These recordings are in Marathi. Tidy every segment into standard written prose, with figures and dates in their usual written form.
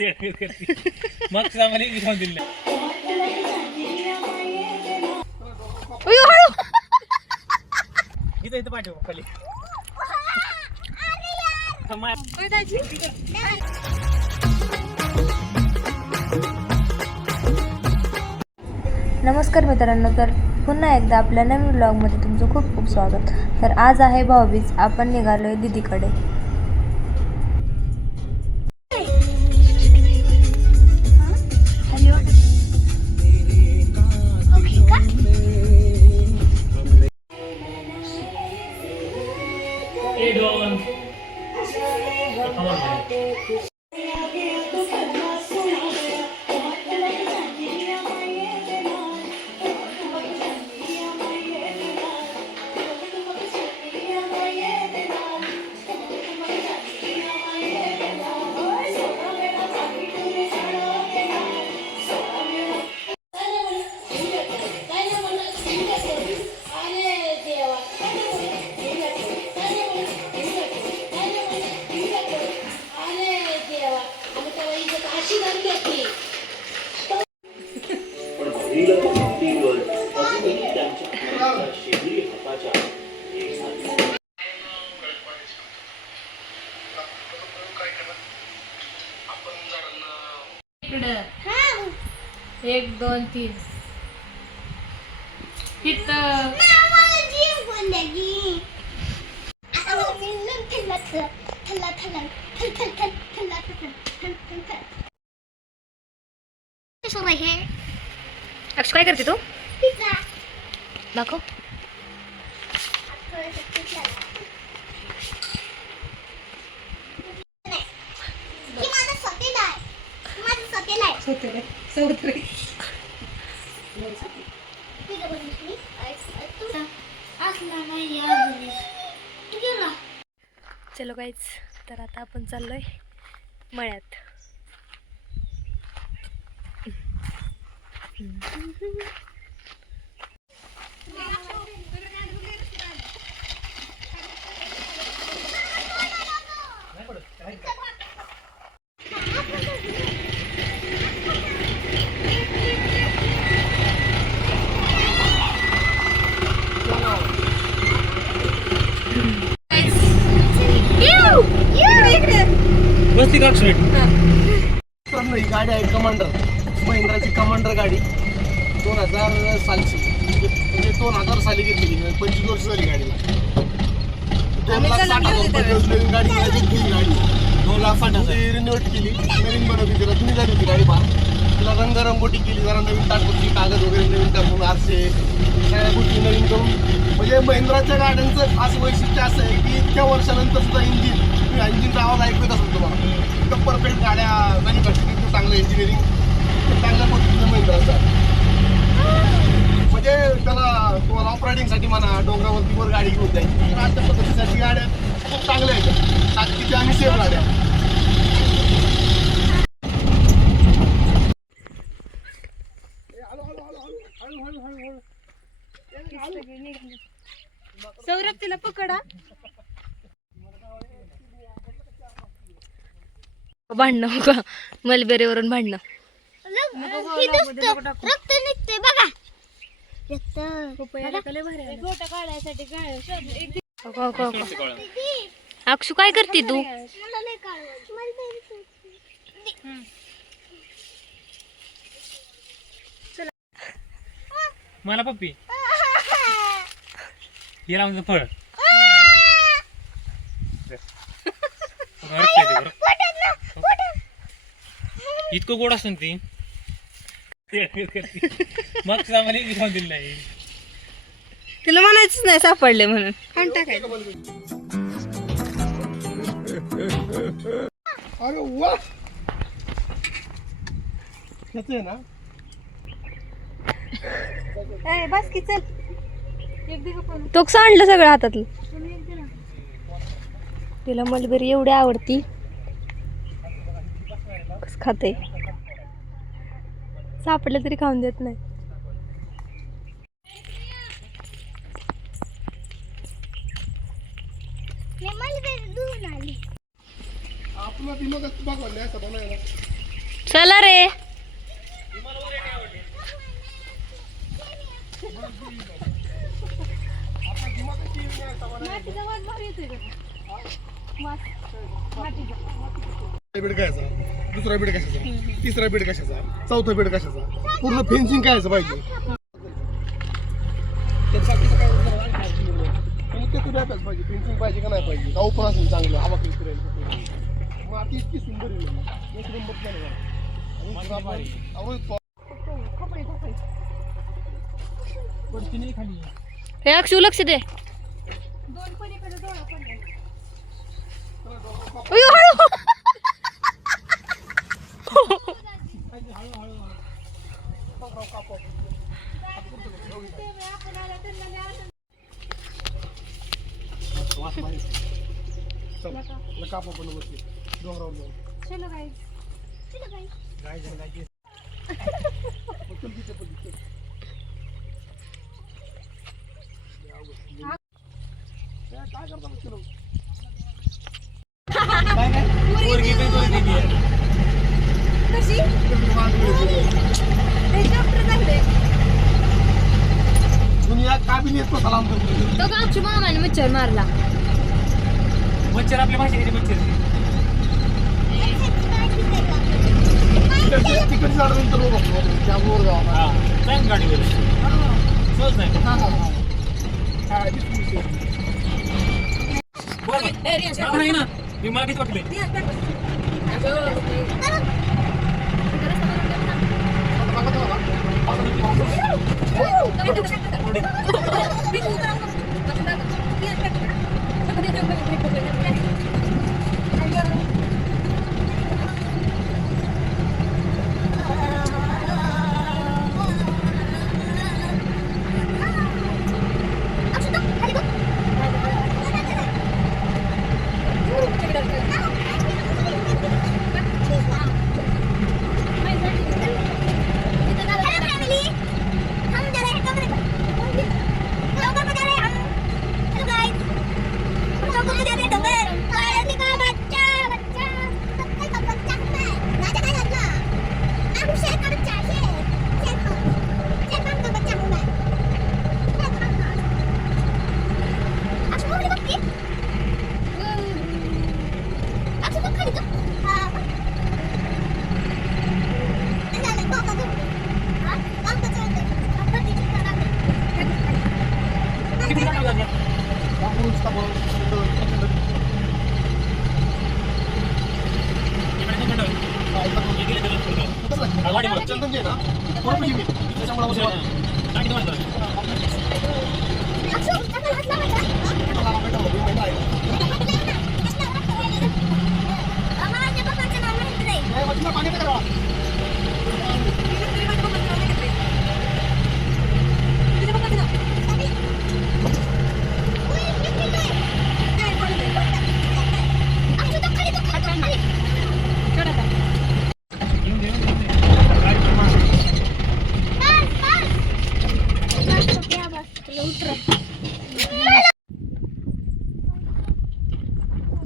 मग सामान घेऊन दिलं इथं इथं पाठव खाली नमस्कार मित्रांनो, तर पुन्हा एकदा आपल्या नवीन व्लॉगमध्ये तुमचं खूप खूप स्वागत. तर आज आहे भाऊबीज. आपण निघालोय दीदीकडे. एक दोन तीन अक्षु काय करते तू? दाखव. चलो गाईज, तर आता आपण चाललोय मळ्यात. बसती का ही गाडी आहे कमांडर, महिंद्राची कमांडर गाडी 2000 सालची, म्हणजे 2000 साली घेतली. 25 वर्ष झाली गाडीला. 2,60,000 गाडी गाडी 2,60,000 रिन्युएट केली, नवीन बनवली. तिला तुम्ही झाली होती गाडी फार. तिला रंगरंगोटी केली, जरा नवीन टाकली, कागद वगैरे नवीन टाकून, आरसे सगळ्या गोष्टी नवीन करून. म्हणजे महिंद्राच्या गाड्यांचं खास वैशिष्ट्य असं आहे की इतक्या वर्षानंतर सुद्धा इंजिनचा आवाज ऐकत असेल तुम्हाला. इतकं परफेक्ट गाड्या मॅन्युफॅक्चरिंग, इतकं चांगलं इंजिनिअरिंग, चांगल्या पद्धतीनं महिंद्राचं आहे. म्हणजे त्याला तुम्हाला ऑपरेटिंगसाठी म्हणा, डोंगरावरती वर गाडी घेऊन जायची, तर अशा पद्धतीसाठी गाड्या खूप चांगल्या आहेत, ताकदीच्या आणि सेफ गाड्या. सौरभ तिला पकडा. भांडणं का मलबेरीवरून भांडणं. रक्त निघते बघा. गोटा काढायसाठी अक्षु काय करते तू? मला पप्पी हिला म्हणजे फळ इतकं गोड असतं ती. मग सामान घेऊन दिलं नाही. तिला म्हणायचंच नाही सापडले म्हणून. अरे वा, आहे ना. बस की चल. तो सांडलं सगळं हातातलं. तिला मलबेरी एवढी आवडती, कसं खाते. सापडलं तरी खाऊन देत नाही. आपण दिमागात बघा असं बनायला. चला रे. बेड कशाचा, दुसरा बेड कशाचा, तिसरा बेड कशाचा, चौथा बेड कशाचा, पूर्ण फेन्सिंग करायचं पाहिजे. फेन्सिंग पाहिजे का नाही पाहिजे, गाव पण असेल चांगलं, हवा फिरायला माती इतकी सुंदर आहे. हे अक्षू लक्ष दे. अयो, हळू. कापा पण बसले डोंगरावर जाऊन. चलो गाइस. गाय जंगायची. काय करता मग चलो. पोरगी पण करून दिली आहे. कशी? ते डॉक्टर झाले. दुनिया काबिलियत को सलाम करते. तो का अक्षू मामाने मच्छर मारला. मच्छर आपल्या भाषेची मच्छर तिकडची गाडी तर त्यावर गावाला. हा चांग गाडीवर सहज नाही नाही ना. मी मला किती वाटले चंदन जे ना त्याच्यामुळे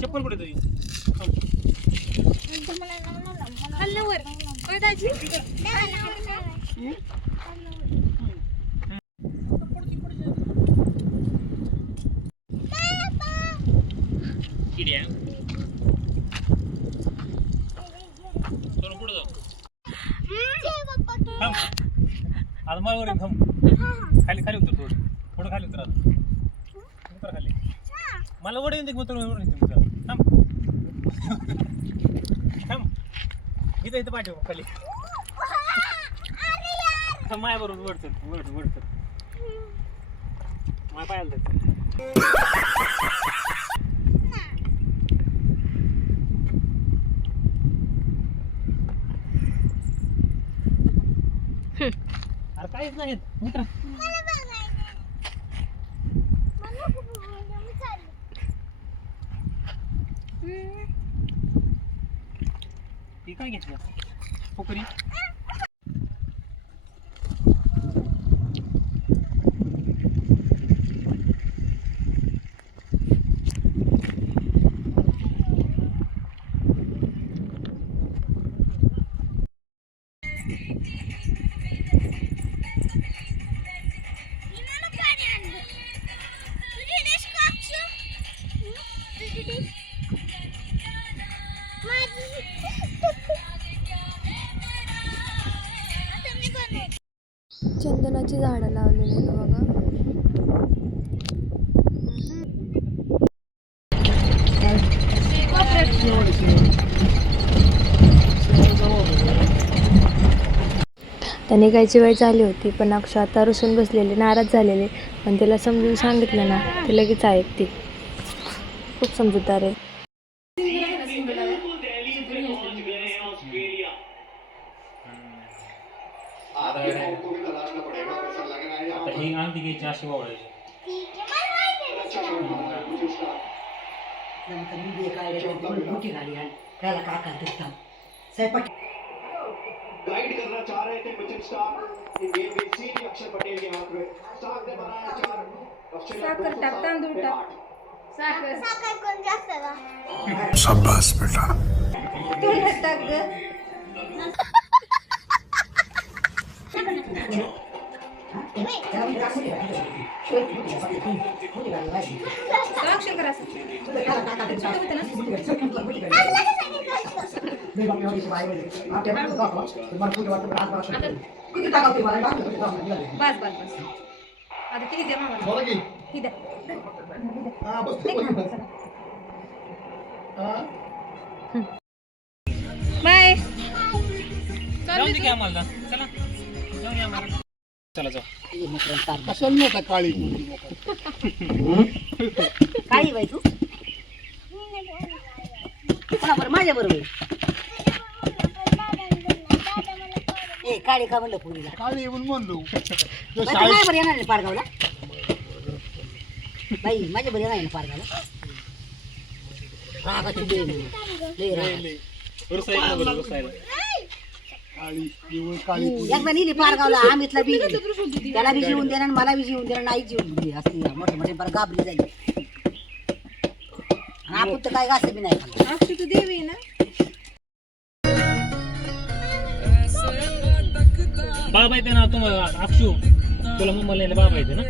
चप्पल कुठे तरी हल्ल्यावर काय दाजी? किती आहे चलो पुढे जाऊ. थांब आता मला वर थांब. खाली खाली उतर थोडं थोडं खाली उतर आता. उतर खाली. मला वर येऊन दे मग तुला वर येऊन दे. थांब थांब इथं इथं पाठव खाली. थांब माया बरोबर वरचं वरचं वरचं माया पायाला जायचं. अरे काहीच नाही मित्र. ती काय घेतलं पोखरी. फुलांची झाडं लावलेली आहेत बघा. त्या निघायची वेळ झाली होती, पण अक्षय आता रुसून बसलेले, नाराज झालेले. पण तिला समजून सांगितलं ना, ती लगेच ऐकते. खूप समजूतदार आहे. आता ही आणती घ्यायची अशी वावळायची. गाइड करना चाह रहे थे मिचेल स्टार इन गेम में सीधी अक्षर पटेल के हाथ में स्टार ने बनाया 4 साखर टाक, तांदूळ टाक. साखर साखर कोण जास्त का? शाबाश बेटा. तेवढंच टाक ग. अक्षर करा असं. बस बस बस आता ते द्या मामा. बोला की ही द्या. हा बसतो बघ. हा बाय. जाऊन दे की आम्हाला. चला जाऊन दे आम्हाला. चला जाऊ. कशाला नव्हता काळी काळी बाई तू बरोबर माझ्या बरोबर ए काळी का म्हणलं पुरीला काळी म्हणून म्हणलो माझ्या बरं येणार नाही पारगावला बाई माझ्या बरं येणार नाही पारगावला रागाची लय राग रुसायला काळी निवळ काळी एकदा नेली पारगावला आम्हीतला बी त्याला बी जीवन देणार मला बी जीवन देणार नाही जीवन दिली असती मोठे मोठे बरं गाबली झाली आणि आपण तर काय घास बी नाही खाल्लं. अक्षय तू देवी आहे ना. बाबा येते ना तुम्हाला. अक्षू तुला मुंबईला यायला बाबा येते ना.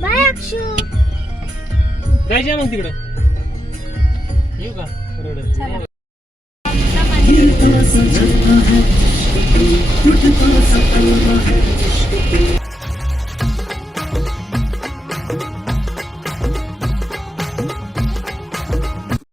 बाय अक्षू. जायचे मग तिकडं. येऊ का रडत. चला.